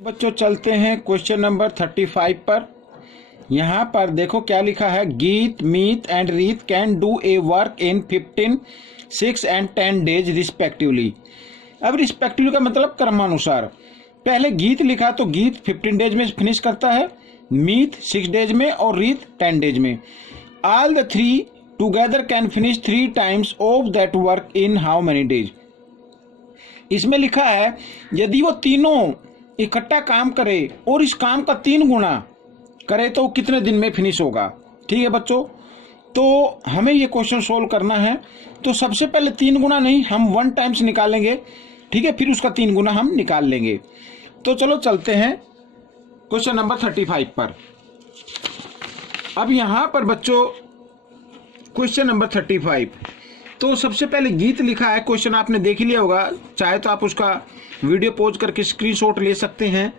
बच्चों चलते हैं क्वेश्चन नंबर 35 पर। यहाँ पर देखो क्या लिखा है, गीत, मीत एंड रीत can do a work in 15, 6 and 10 days respectively. अब रिस्पेक्टिवली का मतलब क्रमानुसार। पहले गीत लिखा तो गीत 15 डेज में फिनिश करता है, मीत 6 डेज में और रीत 10 डेज में। All the three together can finish 3 times of that work in how many days. इसमें लिखा है यदि वो तीनों इकट्ठा काम करे और इस काम का 3 गुना करे तो कितने दिन में फिनिश होगा। ठीक है बच्चों, तो हमें ये क्वेश्चन सोल्व करना है। तो सबसे पहले 3 गुना नहीं, हम 1 टाइम्स निकालेंगे, ठीक है, फिर उसका 3 गुना हम निकाल लेंगे। तो चलो चलते हैं क्वेश्चन नंबर 35 पर। अब यहां पर बच्चों क्वेश्चन नंबर 35, तो सबसे पहले गीत लिखा है। क्वेश्चन आपने देख ही लिया होगा, चाहे तो आप उसका वीडियो पॉज करके स्क्रीनशॉट ले सकते हैं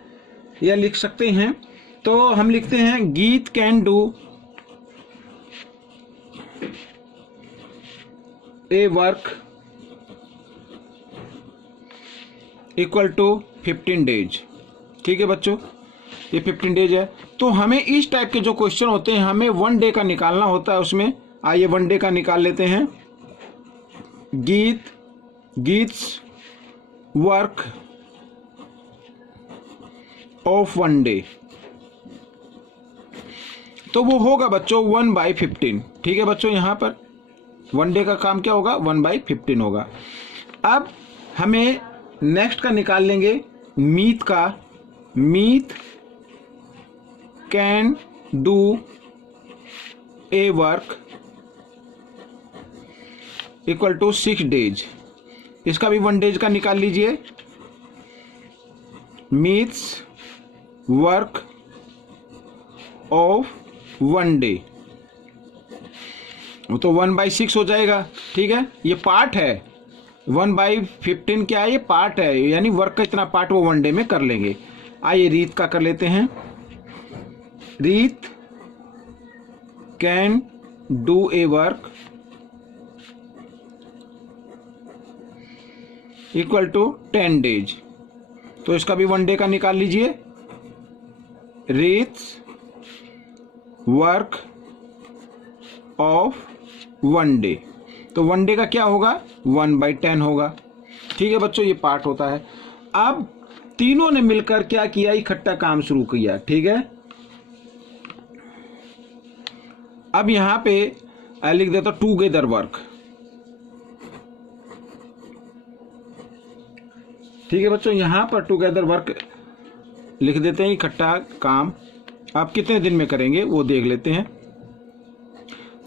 या लिख सकते हैं। तो हम लिखते हैं Geet can do a work equal to 15 days. ठीक है बच्चों, ये 15 डेज है। तो हमें इस टाइप के जो क्वेश्चन होते हैं हमें 1 डे का निकालना होता है उसमें। आइए 1 डे का निकाल लेते हैं। गीत्स वर्क ऑफ 1 डे, तो वो होगा बच्चों 1/15। ठीक है बच्चों, यहां पर 1 डे का काम क्या होगा, 1/15 होगा। अब हमें नेक्स्ट का निकाल लेंगे मीत का। Meet can do a work equal to 6 days. इसका भी 1 डेज का निकाल लीजिए। मीट्स वर्क ऑफ 1 डे, तो 1/6 हो जाएगा। ठीक है, ये पार्ट है। 1/15 क्या है, ये पार्ट है, यानी वर्क का इतना पार्ट वो 1 डे में कर लेंगे। आइए रीत का कर लेते हैं। Reet can do a work equal to 10 days, तो इसका भी 1 डे का निकाल लीजिए। रीत वर्क ऑफ 1 डे, तो 1 डे का क्या होगा, 1/10 होगा। ठीक है बच्चों, ये पार्ट होता है। अब तीनों ने मिलकर क्या किया, इकट्ठा काम शुरू किया। ठीक है, अब यहां पे लिख देता टुगेदर वर्क। ठीक है बच्चों, यहां पर टुगेदर वर्क लिख देते हैं, इकट्ठा काम। आप कितने दिन में करेंगे वो देख लेते हैं।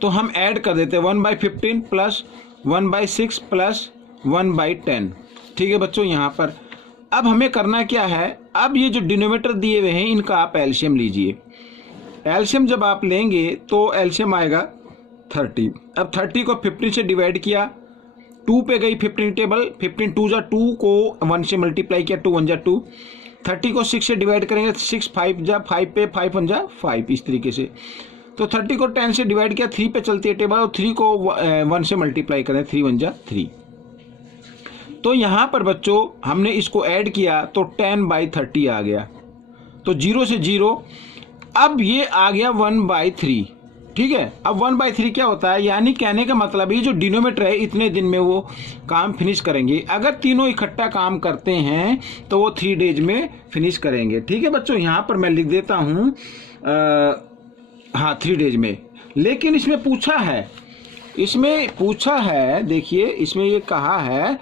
तो हम ऐड कर देते हैं 1/15 प्लस 1/6 प्लस 1/10। ठीक है बच्चों, यहां पर अब हमें करना क्या है, अब ये जो डिनोमिनेटर दिए हुए हैं इनका आप एलसीएम लीजिए। एलसीएम जब आप लेंगे तो एलसीएम आएगा 30। अब 30 को 15 से डिवाइड किया, 2 पे गई 15 टेबल, 15 2 जा 2 को 1 से मल्टीप्लाई किया, 2 1 जा 2। 30 को 6 से डिवाइड करेंगे, 6 5 जा 5 पे, 5 1 जा 5, इस तरीके से। तो 30 को 10 से डिवाइड किया, 3 पे चलती है टेबल, और 3 को 1 से मल्टीप्लाई करें, 3 1 जा 3। तो यहां पर बच्चों हमने इसको ऐड किया तो 10/30 आ गया, तो 0 से 0। अब ये आ गया 1/3। ठीक है, अब 1/3 क्या होता है, यानी कहने का मतलब ये जो डिनोमिनेटर है इतने दिन में वो काम फिनिश करेंगे। अगर तीनों इकट्ठा काम करते हैं तो वो 3 डेज में फिनिश करेंगे। ठीक है बच्चों, यहां पर मैं लिख देता हूं हाँ 3 डेज में। लेकिन इसमें पूछा है, देखिए इसमें ये कहा है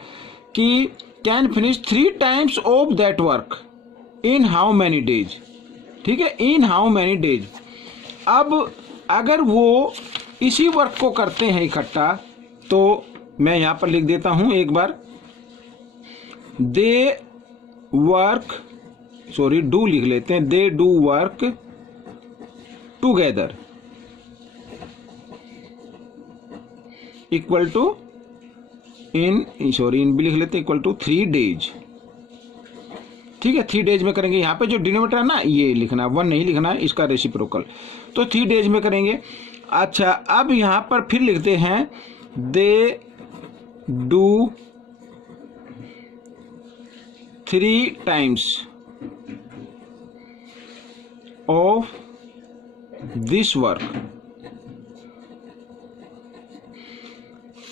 कि can finish 3 times of that work in how many days. ठीक है, इन हाउ मैनी डेज। अब अगर वो इसी वर्क को करते हैं इकट्ठा, तो मैं यहां पर लिख देता हूं एक बार, दे वर्क, सॉरी डू लिख लेते हैं, they do work together equal to इन भी लिख लेते हैं, इक्वल टू 3 डेज। ठीक है, 3 डेज में करेंगे। यहाँ पे जो डिनोमिनेटर है ना ये लिखना, 1 नहीं लिखना है, इसका रेसिप्रोकल। तो 3 डेज में करेंगे। अच्छा, अब यहाँ पर फिर लिखते हैं they do 3 times of this work.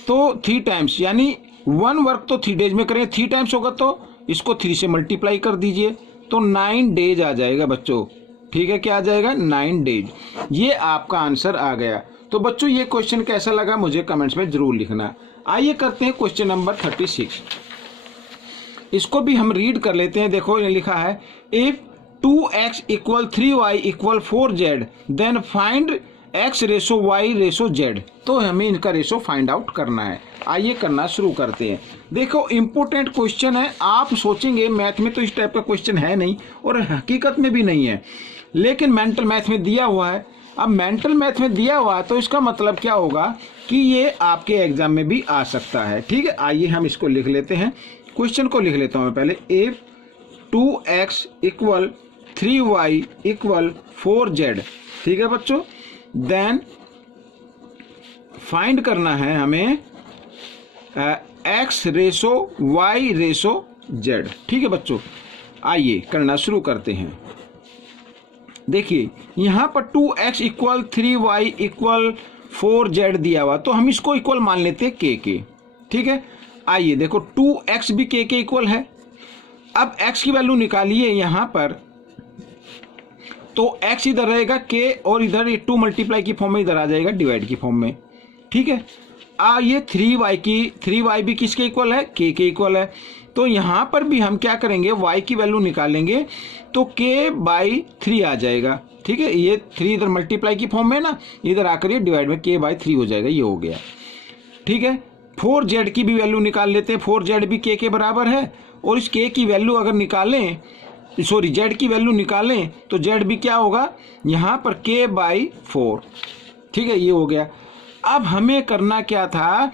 तो 3 टाइम्स, यानी 1 वर्क तो 3 डेज में करें, 3 टाइम्स होगा तो इसको 3 से मल्टीप्लाई कर दीजिए तो 9 डेज आ जाएगा बच्चों। ठीक है, क्या आ जाएगा? 9 डेज। ये आपका आंसर आ गया। तो बच्चों ये क्वेश्चन कैसा लगा मुझे कमेंट्स में जरूर लिखना। आइए करते हैं क्वेश्चन नंबर 36। इसको भी हम रीड कर लेते हैं। देखो ये लिखा है, if 2x equal 3y equal 4z देन फाइंड x ratio y ratio z। तो हमें इनका रेशो फाइंड आउट करना है। आइए करना शुरू करते हैं। देखो इंपॉर्टेंट क्वेश्चन है। आप सोचेंगे मैथ में तो इस टाइप का क्वेश्चन है नहीं और हकीकत में भी नहीं है, लेकिन मेंटल मैथ में दिया हुआ है। अब मेंटल मैथ में दिया हुआ है तो इसका मतलब क्या होगा कि ये आपके एग्जाम में भी आ सकता है। ठीक है, आइए हम इसको लिख लेते हैं। क्वेश्चन को लिख लेता हूं मैं पहले। If 2x equal 3y equal 4z, ठीक है बच्चों, देन फाइंड करना है हमें x ratio y ratio z। ठीक है बच्चों, आइए करना शुरू करते हैं। देखिए यहां पर 2x equal 3y equal 4z दिया हुआ, तो हम इसको इक्वल मान लेते हैं k के। ठीक है, आइए देखो 2x भी k के इक्वल है। अब x की वैल्यू निकालिए यहां पर, तो x इधर रहेगा k और इधर ये 2 मल्टीप्लाई की फॉर्म में इधर आ जाएगा डिवाइड की फॉर्म में। ठीक है, ये 3y भी किसके इक्वल है? k के इक्वल है। तो यहां पर भी हम क्या करेंगे, y की वैल्यू निकालेंगे तो k/3 आ जाएगा। ठीक है, ये 3 इधर मल्टीप्लाई की फॉर्म में ना, इधर आकर ये डिवाइड में k/3 हो जाएगा, ये हो गया। ठीक है, 4z की भी वैल्यू निकाल लेते हैं। 4z भी k के बराबर है और इस k की वैल्यू अगर निकालें, सॉरी z की वैल्यू निकालें तो z भी क्या होगा यहाँ पर k/4। ठीक है, ये हो गया। अब हमें करना क्या था,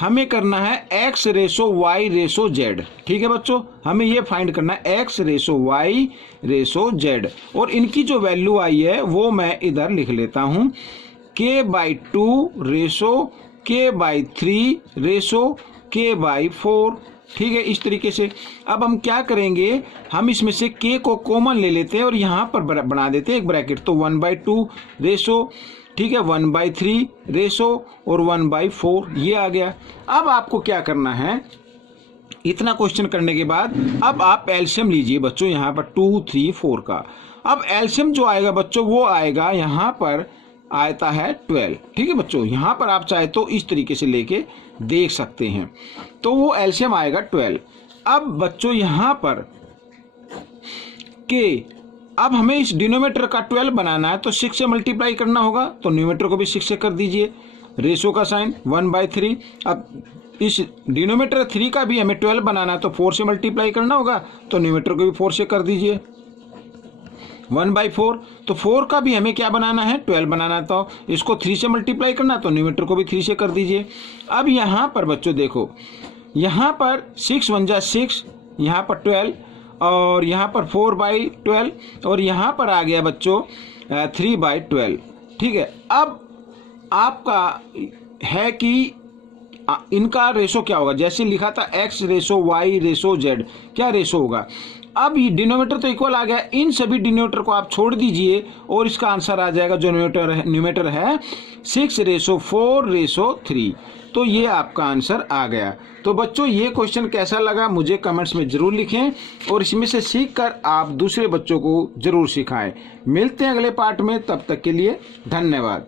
हमें करना है x ratio y ratio z। ठीक है बच्चों, हमें ये फाइंड करना है x ratio y ratio z, और इनकी जो वैल्यू आई है वो मैं इधर लिख लेता हूँ, k/2 ratio k/3 ratio k/4। ठीक है, इस तरीके से। अब हम क्या करेंगे, हम इसमें से k को कॉमन ले लेते हैं और यहाँ पर बना देते हैं एक ब्रैकेट। तो 1/2 रेशो, ठीक है, 1/3 रेशो और 1/4, ये आ गया। अब आपको क्या करना है, इतना क्वेश्चन करने के बाद अब आप एलसीएम लीजिए बच्चों यहाँ पर 2, 3, 4 का। अब एलसीएम जो आएगा बच्चों वो आएगा यहाँ पर आता है 12। ठीक है बच्चों, यहाँ पर आप चाहे तो इस तरीके से लेके देख सकते हैं, तो वो एलसीएम आएगा 12। अब बच्चों यहाँ पर के, अब हमें इस डिनोमिनेटर का 12 बनाना है तो 6 से मल्टीप्लाई करना होगा, तो न्यूमरेटर को भी 6 से कर दीजिए। रेशो का साइन 1/3। अब इस डिनोमिनेटर 3 का भी हमें 12 बनाना है तो 4 से मल्टीप्लाई करना होगा, तो न्यूमरेटर को भी 4 से कर दीजिए। 1/4, तो 4 का भी हमें क्या बनाना है, 12 बनाना, तो इसको 3 से मल्टीप्लाई करना, तो न्यूमरेटर को भी 3 से कर दीजिए। अब यहाँ पर बच्चों देखो, यहाँ पर 6 1 जा 6, यहाँ पर 12 और यहाँ पर 4/12 और यहाँ पर आ गया बच्चों 3/12। ठीक है, अब आपका है कि इनका रेशो क्या होगा, जैसे लिखा था x ratio y ratio z, क्या रेशो होगा। अब ये डिनोमिनेटर तो इक्वल आ गया, इन सभी डिनोमिनेटर को आप छोड़ दीजिए और इसका आंसर आ जाएगा जो न्यूमरेटर है 6/4/3। तो ये आपका आंसर आ गया। तो बच्चों ये क्वेश्चन कैसा लगा मुझे कमेंट्स में जरूर लिखें और इसमें से सीखकर आप दूसरे बच्चों को जरूर सिखाएं। मिलते हैं अगले पार्ट में, तब तक के लिए धन्यवाद।